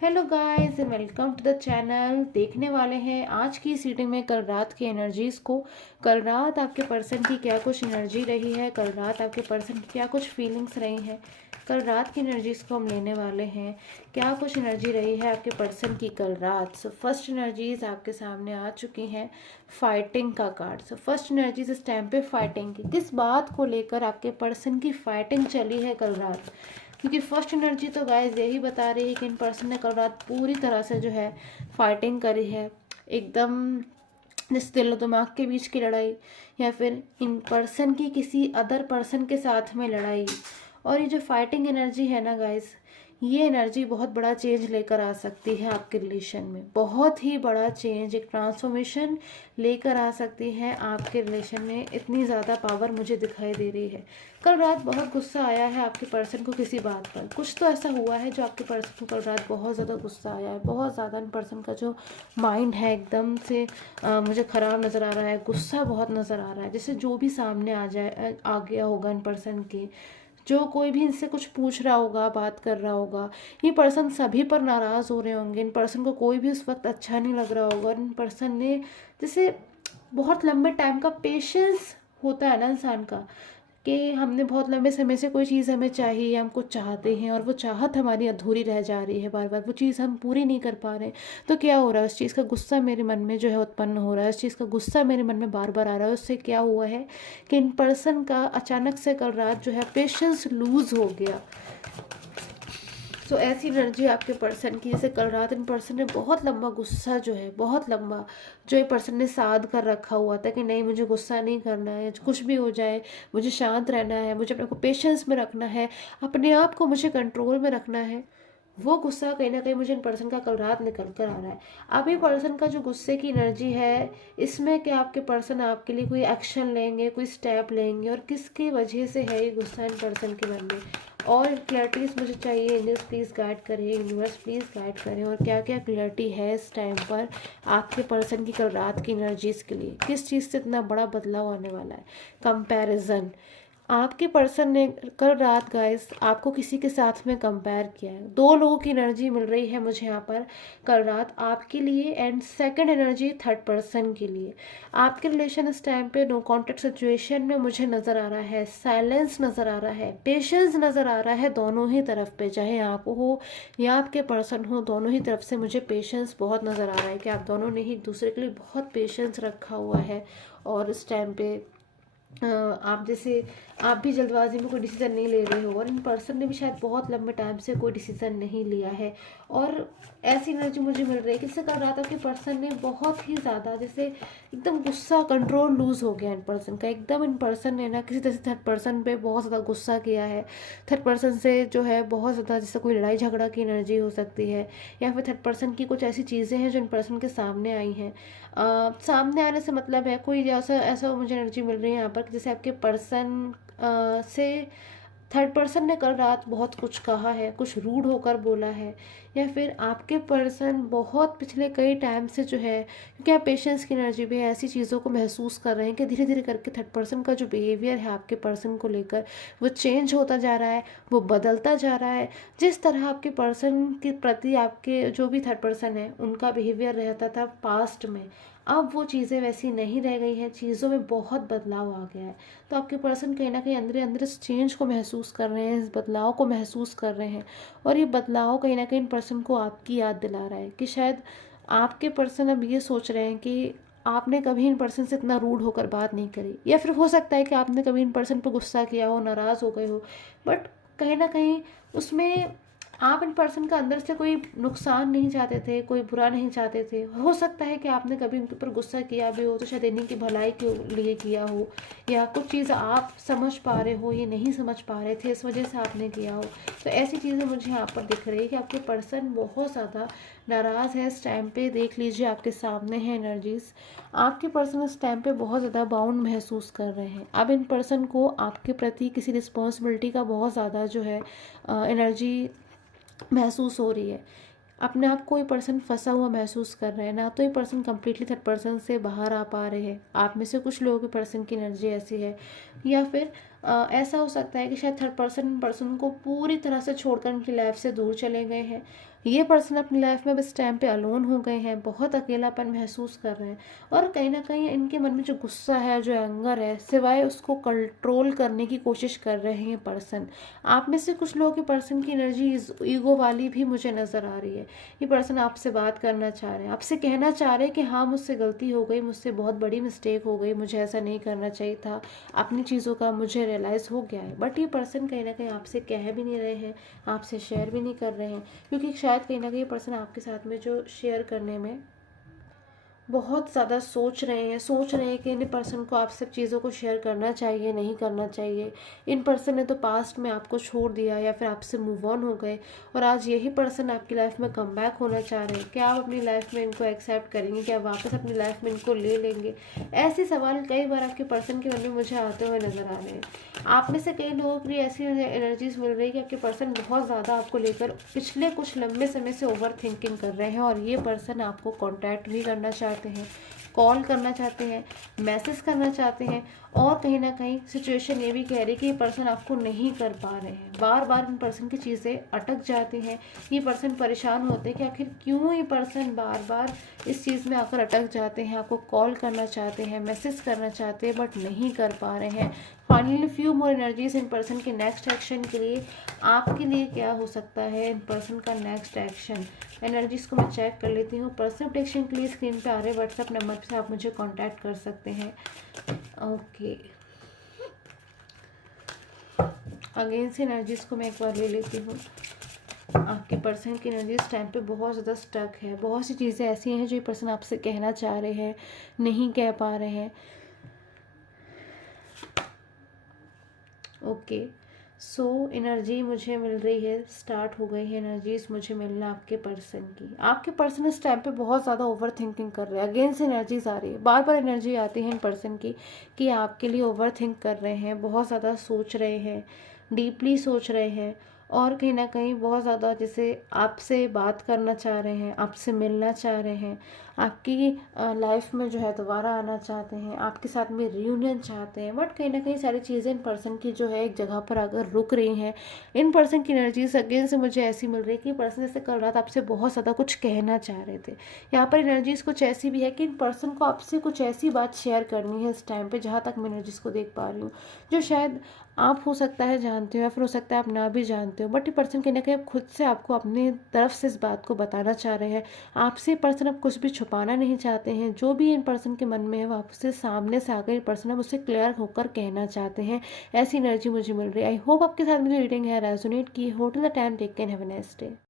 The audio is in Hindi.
Hello guys and welcome to the channel. देखने वाले हैं आज की इस रीडिंग में कल रात की एनर्जीज को। कल रात आपके पर्सन की क्या कुछ एनर्जी रही है, कल रात आपके पर्सन की क्या कुछ फीलिंग्स रही हैं, कल रात की एनर्जीज को हम लेने वाले हैं। क्या कुछ एनर्जी रही है आपके पर्सन की कल रात। सो फर्स्ट एनर्जीज आपके सामने आ चुकी हैं। फाइटिंग का कार्ड। सो फर्स्ट एनर्जीज इस टाइम पे फाइटिंग की, किस बात को लेकर आपके पर्सन की फाइटिंग चली है कल रात। क्योंकि फर्स्ट एनर्जी तो गाइस यही बता रही है कि इन पर्सन ने कल रात पूरी तरह से जो है फाइटिंग करी है। एकदम जैसे दिल और दिमाग के बीच की लड़ाई, या फिर इन पर्सन की किसी अदर पर्सन के साथ में लड़ाई। और ये जो फाइटिंग एनर्जी है ना गाइस, ये एनर्जी बहुत बड़ा चेंज लेकर आ सकती है आपके रिलेशन में। बहुत ही बड़ा चेंज, एक ट्रांसफॉर्मेशन लेकर आ सकती है आपके रिलेशन में। इतनी ज़्यादा पावर मुझे दिखाई दे रही है। कल रात बहुत गुस्सा आया है आपके पर्सन को किसी बात पर। कुछ तो ऐसा हुआ है जो आपके पर्सन को कल रात बहुत ज़्यादा गुस्सा आया है। बहुत ज़्यादा इन पर्सन का जो माइंड है एकदम से मुझे ख़राब नज़र आ रहा है। गुस्सा बहुत नज़र आ रहा है, जैसे जो भी सामने आ गया होगा इन पर्सन के, जो कोई भी इनसे कुछ पूछ रहा होगा, बात कर रहा होगा, ये पर्सन सभी पर नाराज़ हो रहे होंगे। इन पर्सन को कोई भी उस वक्त अच्छा नहीं लग रहा होगा। इन पर्सन ने जैसे बहुत लंबे टाइम का पेशेंस होता है ना इंसान का, कि हमने बहुत लंबे समय से कोई चीज़ हमें चाहिए, हम कुछ चाहते हैं और वो चाहत हमारी अधूरी रह जा रही है, बार बार वो चीज़ हम पूरी नहीं कर पा रहे। तो क्या हो रहा है, उस चीज़ का गुस्सा मेरे मन में जो है उत्पन्न हो रहा है, उस चीज़ का गुस्सा मेरे मन में बार बार आ रहा है। उससे क्या हुआ है कि इन पर्सन का अचानक से कल रात जो है पेशेंस लूज हो गया। सो ऐसी एनर्जी आपके पर्सन की, जैसे कल रात इन पर्सन ने बहुत लंबा गुस्सा जो है, बहुत लंबा जो ये पर्सन ने साध कर रखा हुआ था कि नहीं मुझे गुस्सा नहीं करना है, कुछ भी हो जाए मुझे शांत रहना है, मुझे अपने को पेशेंस में रखना है, अपने आप को मुझे कंट्रोल में रखना है। वो गुस्सा कहीं ना कहीं मुझे इन पर्सन का कल रात निकल कर आ रहा है। अब ये पर्सन का जो गुस्से की एनर्जी है, इसमें क्या आपके पर्सन आपके लिए कोई एक्शन लेंगे, कोई स्टेप लेंगे, और किसकी वजह से है ये गुस्सा इन पर्सन के मन में। और क्लैरिटीज मुझे चाहिए। एंजल्स प्लीज़ गाइड करें, यूनिवर्स प्लीज़ गाइड करें। और क्या क्या क्लैरिटी है इस टाइम पर आपके पर्सन की कल रात की एनर्जीज के लिए, किस चीज़ से इतना बड़ा बदलाव आने वाला है। कंपैरिजन, आपके पर्सन ने कल रात गाइस आपको किसी के साथ में कंपेयर किया है। दो लोगों की एनर्जी मिल रही है मुझे यहाँ पर कल रात आपके लिए, and second energy third person के लिए। आपके रिलेशन इस टाइम पे नो कॉन्टेक्ट सिचुएशन में मुझे नज़र आ रहा है। साइलेंस नज़र आ रहा है, पेशेंस नज़र आ रहा है दोनों ही तरफ पे, चाहे आप हो या आपके पर्सन हो, दोनों ही तरफ से मुझे पेशेंस बहुत नज़र आ रहा है कि आप दोनों ने ही एक दूसरे के लिए बहुत पेशेंस रखा हुआ है। और इस टाइम पे आप जैसे आप भी जल्दबाजी में कोई डिसीज़न नहीं ले रहे हो, और इन पर्सन ने भी शायद बहुत लंबे टाइम से कोई डिसीज़न नहीं लिया है। और ऐसी एनर्जी मुझे मिल रही है कि इससे कल रात आपके पर्सन ने बहुत ही ज़्यादा जैसे एकदम गुस्सा, कंट्रोल लूज़ हो गया इन पर्सन का एकदम। इन पर्सन ने ना किसी तरह से थर्ड पर्सन पे बहुत ज़्यादा गुस्सा किया है। थर्ड पर्सन से जो है बहुत ज़्यादा जैसे कोई लड़ाई झगड़ा की एनर्जी हो सकती है, या फिर थर्ड पर्सन की कुछ ऐसी चीज़ें हैं जो इन पर्सन के सामने आई हैं। सामने आने से मतलब है कोई ऐसा ऐसा मुझे एनर्जी मिल रही है यहाँ पर कि जैसे आपके पर्सन से थर्ड पर्सन ने कल रात बहुत कुछ कहा है, कुछ रूड होकर बोला है, या फिर आपके पर्सन बहुत पिछले कई टाइम से जो है, क्योंकि आप पेशेंस की एनर्जी भी ऐसी चीज़ों को महसूस कर रहे हैं कि धीरे धीरे करके थर्ड पर्सन का जो बिहेवियर है आपके पर्सन को लेकर वो चेंज होता जा रहा है, वो बदलता जा रहा है। जिस तरह आपके पर्सन के प्रति आपके जो भी थर्ड पर्सन है उनका बिहेवियर रहता था पास्ट में, अब वो चीज़ें वैसी नहीं रह गई हैं, चीज़ों में बहुत बदलाव आ गया है। तो आपके पर्सन कहीं ना कहीं अंदर अंदर इस चेंज को महसूस कर रहे हैं, इस बदलाव को महसूस कर रहे हैं। और ये बदलाव कहीं ना कहीं पर्सन को आपकी याद दिला रहा है कि शायद आपके पर्सन अब ये सोच रहे हैं कि आपने कभी इन पर्सन से इतना रूड होकर बात नहीं करी, या फिर हो सकता है कि आपने कभी इन पर्सन पर गुस्सा किया हो, नाराज़ हो गए हो, बट कहीं ना कहीं उसमें आप इन पर्सन का अंदर से कोई नुकसान नहीं चाहते थे, कोई बुरा नहीं चाहते थे। हो सकता है कि आपने कभी उनके ऊपर गुस्सा किया भी हो तो शायद इन्हीं की भलाई के लिए किया हो, या कुछ चीज़ आप समझ पा रहे हो ये नहीं समझ पा रहे थे, इस वजह से आपने किया हो। तो ऐसी चीज़ें मुझे यहाँ पर दिख रही है कि आपके पर्सन बहुत ज़्यादा नाराज़ है इस टाइम पे। देख लीजिए आपके सामने है एनर्जीज। आपके पर्सन इस टाइम पे बहुत ज़्यादा बाउंड महसूस कर रहे हैं। अब इन पर्सन को आपके प्रति किसी रिस्पॉन्सिबिलिटी का बहुत ज़्यादा जो है एनर्जी महसूस हो रही है। अपने आप को ये पर्सन फंसा हुआ महसूस कर रहे हैं ना, तो ये पर्सन कम्प्लीटली थर्ड पर्सन से बाहर आ पा रहे हैं। आप में से कुछ लोगों के पर्सन की एनर्जी ऐसी है, या फिर ऐसा हो सकता है कि शायद थर्ड पर्सन पर्सन को पूरी तरह से छोड़कर उनकी लाइफ से दूर चले गए हैं। ये पर्सन अपनी लाइफ में अब इस टाइम पे अलोन हो गए हैं, बहुत अकेलापन महसूस कर रहे हैं और कहीं ना कहीं इनके मन में जो गुस्सा है, जो एंगर है, सिवाय उसको कंट्रोल करने की कोशिश कर रहे हैं ये पर्सन। आप में से कुछ लोगों के पर्सन की एनर्जी ईगो वाली भी मुझे नज़र आ रही है। ये पर्सन आपसे बात करना चाह रहे हैं, आपसे कहना चाह रहे हैं कि हाँ मुझसे गलती हो गई, मुझसे बहुत बड़ी मिस्टेक हो गई, मुझे ऐसा नहीं करना चाहिए था, अपनी चीज़ों का मुझे रियलाइज़ हो गया है। बट ये पर्सन कहीं ना कहीं आपसे कह भी नहीं रहे हैं, आपसे शेयर भी नहीं कर रहे हैं, क्योंकि शायद कहीं ना कहीं ये पर्सन आपके साथ में जो शेयर करने में बहुत ज़्यादा सोच रहे हैं कि इन पर्सन को आप सब चीज़ों को शेयर करना चाहिए, नहीं करना चाहिए। इन पर्सन ने तो पास्ट में आपको छोड़ दिया या फिर आपसे मूव ऑन हो गए और आज यही पर्सन आपकी लाइफ में कम बैक होना चाह रहे हैं। क्या आप अपनी लाइफ में इनको एक्सेप्ट करेंगे? क्या वापस अपनी लाइफ में इनको ले लेंगे? ऐसे सवाल कई बार आपके पर्सन के मन में मुझे आते हुए नज़र आ रहे हैं। आप में से कई लोगों के लिए ऐसी एनर्जीज मिल रही है कि आपके पर्सन बहुत ज़्यादा आपको लेकर पिछले कुछ लंबे समय से ओवर थिंकिंग कर रहे हैं और ये पर्सन आपको कॉन्टैक्ट भी करना चाहते हैं, कॉल करना चाहते हैं, मैसेज करना चाहते हैं और कहीं ना कहीं सिचुएशन ये भी कह रही है कि ये पर्सन आपको नहीं कर पा रहे हैं। बार बार इन पर्सन की चीज़ें अटक जाती हैं, ये पर्सन परेशान होते हैं कि आखिर क्यों ये पर्सन बार बार इस चीज़ में आकर अटक जाते हैं। आपको कॉल करना चाहते हैं, मैसेज करना चाहते हैं बट नहीं कर पा रहे हैं। Finally few more energies in person के नेक्स्ट एक्शन के लिए। आपके लिए क्या हो सकता है इन पर्सन का नेक्स्ट एक्शन? एनर्जीज को मैं चेक कर लेती हूँ। पर्सनल प्रेडिक्शन के लिए स्क्रीन पे आ रहे व्हाट्सएप नंबर से आप मुझे कांटेक्ट कर सकते हैं। ओके, अगेन से एनर्जीज को मैं एक बार ले लेती हूँ। आपके पर्सन की एनर्जी इस टाइम पे बहुत ज़्यादा स्टक है। बहुत सी चीज़ें ऐसी हैं जो ये पर्सन आपसे कहना चाह रहे हैं, नहीं कह पा रहे हैं। ओके, सो एनर्जी मुझे मिल रही है, स्टार्ट हो गई है एनर्जीज मुझे मिलना आपके पर्सन की। आपके पर्सन इस टाइम पे बहुत ज़्यादा ओवर थिंकिंग कर रहे हैं। अगेन से एनर्जीज आ रही है, बार बार एनर्जी आती है इन पर्सन की कि आपके लिए ओवर थिंक कर रहे हैं, बहुत ज़्यादा सोच रहे हैं, डीपली सोच रहे हैं और कहीं ना कहीं बहुत ज़्यादा जैसे आपसे बात करना चाह रहे हैं, आपसे मिलना चाह रहे हैं, आपकी लाइफ में जो है दोबारा आना चाहते हैं, आपके साथ में रियूनियन चाहते हैं। बट कहीं ना कहीं सारी चीज़ें इन पर्सन की जो है एक जगह पर अगर रुक रही हैं। इन पर्सन की एनर्जीज अगेन से मुझे ऐसी मिल रही है कि पर्सन जैसे कल रात आपसे बहुत ज़्यादा कुछ कहना चाह रहे थे। यहाँ पर एनर्जीज कुछ ऐसी भी है कि इन पर्सन को आपसे कुछ ऐसी बात शेयर करनी है इस टाइम पे, जहाँ तक मैं एनर्जीज को देख पा रही हूँ, जो शायद आप हो सकता है जानते हो या फिर हो सकता है आप ना भी जानते हो। बट ये पर्सन कहीं ना कहीं खुद से आपको अपनी तरफ से इस बात को बताना चाह रहे हैं। आपसे पर्सन अब कुछ भी छुपाना नहीं चाहते हैं। जो भी इन पर्सन के मन में है वो आपसे सामने से आकर पर्सन अब उससे क्लियर होकर कहना चाहते हैं। ऐसी एनर्जी मुझे मिल रही है। आई होप आपके साथ मेरी रीडिंग है रेजोनेट की हो। Till the time take care, have a nice day.